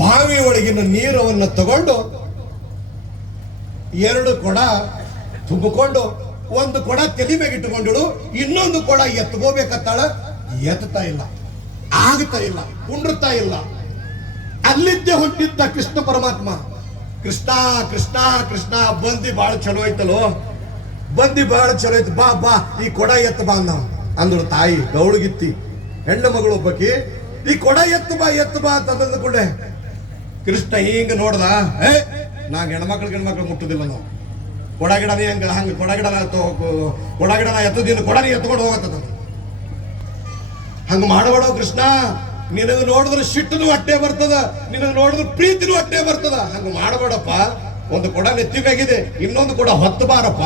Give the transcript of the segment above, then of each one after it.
ಬಾವಿ ಒಳಗಿನ ನೀರವನ್ನು ತಗೊಂಡು 2 ಕೊಡ ತುಂಬಿಕೊಂಡು ಒಂದು ಕೊಡ ತಲೆ ಮೇಲೆ ಇಟ್ಟುಕೊಂಡಿಡು, ಇನ್ನೊಂದು ಕೊಡ ಎತ್ಕೋಬೇಕತ್ತಾಳ. ಎತ್ತಾ ಇಲ್ಲ, ಆಗ್ತಾ ಇಲ್ಲ, ಕುಂಡ್ರತಾ ಇಲ್ಲ. ಅಲ್ಲಿದ್ದೇ ಹೊಂಟಿದ್ದ ಕೃಷ್ಣ ಪರಮಾತ್ಮ. ಕೃಷ್ಣ ಕೃಷ್ಣ ಕೃಷ್ಣ, ಬಂದಿ ಬಾಳ ಚಲೋ ಐತಲೋ, ಬಂದಿ ಬಾಳ ಚಲೋ ಐತಿ, ಬಾ ಬಾ ಈ ಕೊಡ ಎತ್ತ ಬಾ ಅಂದಳು ತಾಯಿ. ಗೌಳಗಿತ್ತಿ ಹೆಣ್ಣು ಮಗಳು ಒಬ್ಬಕಿ, ಈ ಕೊಡ ಎತ್ತು ಬಾ ಅಂತ ಕೂಡೆ ಕೃಷ್ಣ ಹಿಂಗ ನೋಡ್ದ. ನಾ ಹೆಣ್ಮಕ್ಳು ಮುಟ್ಟುದಿಲ್ಲ ನಾವು. ಕೊಡಗಿಡನೇ ಹಂಗ ಕೊಡಗಿಡನ ಎತ್ತದಿಂದ ಕೊಡನಿ ಎತ್ಕೊಂಡು ಹೋಗತ್ತದ. ಹಂಗ ಮಾಡಬೇಡ ಕೃಷ್ಣ, ನಿನಗೆ ನೋಡಿದ್ರೆ ಸಿಟ್ಟನು ಅಟ್ಟೆ ಬರ್ತದ, ನಿನಗೆ ನೋಡಿದ್ರೆ ಪ್ರೀತಿನೂ ಅಟ್ಟೆ ಬರ್ತದ. ಹಂಗ ಮಾಡಬೇಡಪ್ಪ. ಒಂದು ಕೊಡ ನೆತ್ತಿಗಾಗಿದೆ, ಇನ್ನೊಂದು ಕೊಡ ಹೊತ್ತು ಬಾರಪ್ಪ.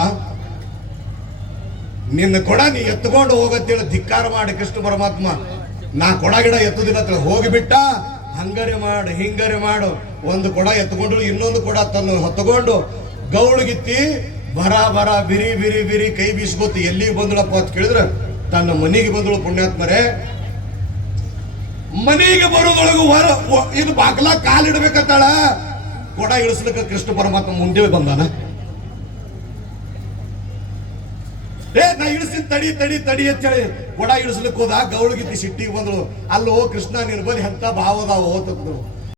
ನಿನ್ನ ಕೊಡ ನೀ ಎತ್ಕೊಂಡು ಹೋಗತ್ತೇಳಿ ಧಿಕ್ಕಾರ ಮಾಡಿ ಕೃಷ್ಣ ಪರಮಾತ್ಮ ನಾ ಕೊಡ ಗಿಡ ಎತ್ತುದಿಲ್ಲ ಹೋಗಿಬಿಟ್ಟ. ಹಂಗರೆ ಮಾಡು ಹಿಂಗರೆ ಮಾಡು, ಒಂದು ಕೊಡ ಎತ್ಕೊಂಡು ಇನ್ನೊಂದು ಕೊಡ ತನ್ನ ಹೊತ್ತಕೊಂಡು ಗೌಳಗಿತ್ತಿ ಬರ ಬಿರಿ ಬಿರಿ ಬಿರಿ ಕೈ ಬೀಸ್ಕೊತಿ ಎಲ್ಲಿಗೆ ಬಂದಳಪ್ಪ ಅಂತ ಕೇಳಿದ್ರೆ ತನ್ನ ಮನೆಗೆ ಬಂದಳು. ಪುಣ್ಯಾತ್ಮರೇ, ಮನೆಗೆ ಬರೋದೊಳಗು ಇದು ಬಾಗ್ಲ ಕಾಲಿಡ್ಬೇಕತ್ತಾಳ. ಕೊಡ ಇಳಿಸ್ಲಿಕ್ಕೆ ಕೃಷ್ಣ ಪರಮಾತ್ಮ ಮುಂದೆ ಬಂದಾನ. ನಾ ಇಳಿಸಿನ ತಡಿ ತಡಿ ತಡಿ ಅಂತೇಳಿ ಕೊಡ ಇಳಿಸ್ಲಿಕ್ಕೆ ಹೋದ. ಗೌಳಗಿತ್ತಿ ಸಿಟ್ಟಿಗೆ ಬಂದಳು. ಅಲ್ಲೋ ಕೃಷ್ಣ, ನಿನ್ ಬಳಿ ಅಂತ ಭಾವದಾವ ಹೋತಂದ್ರು.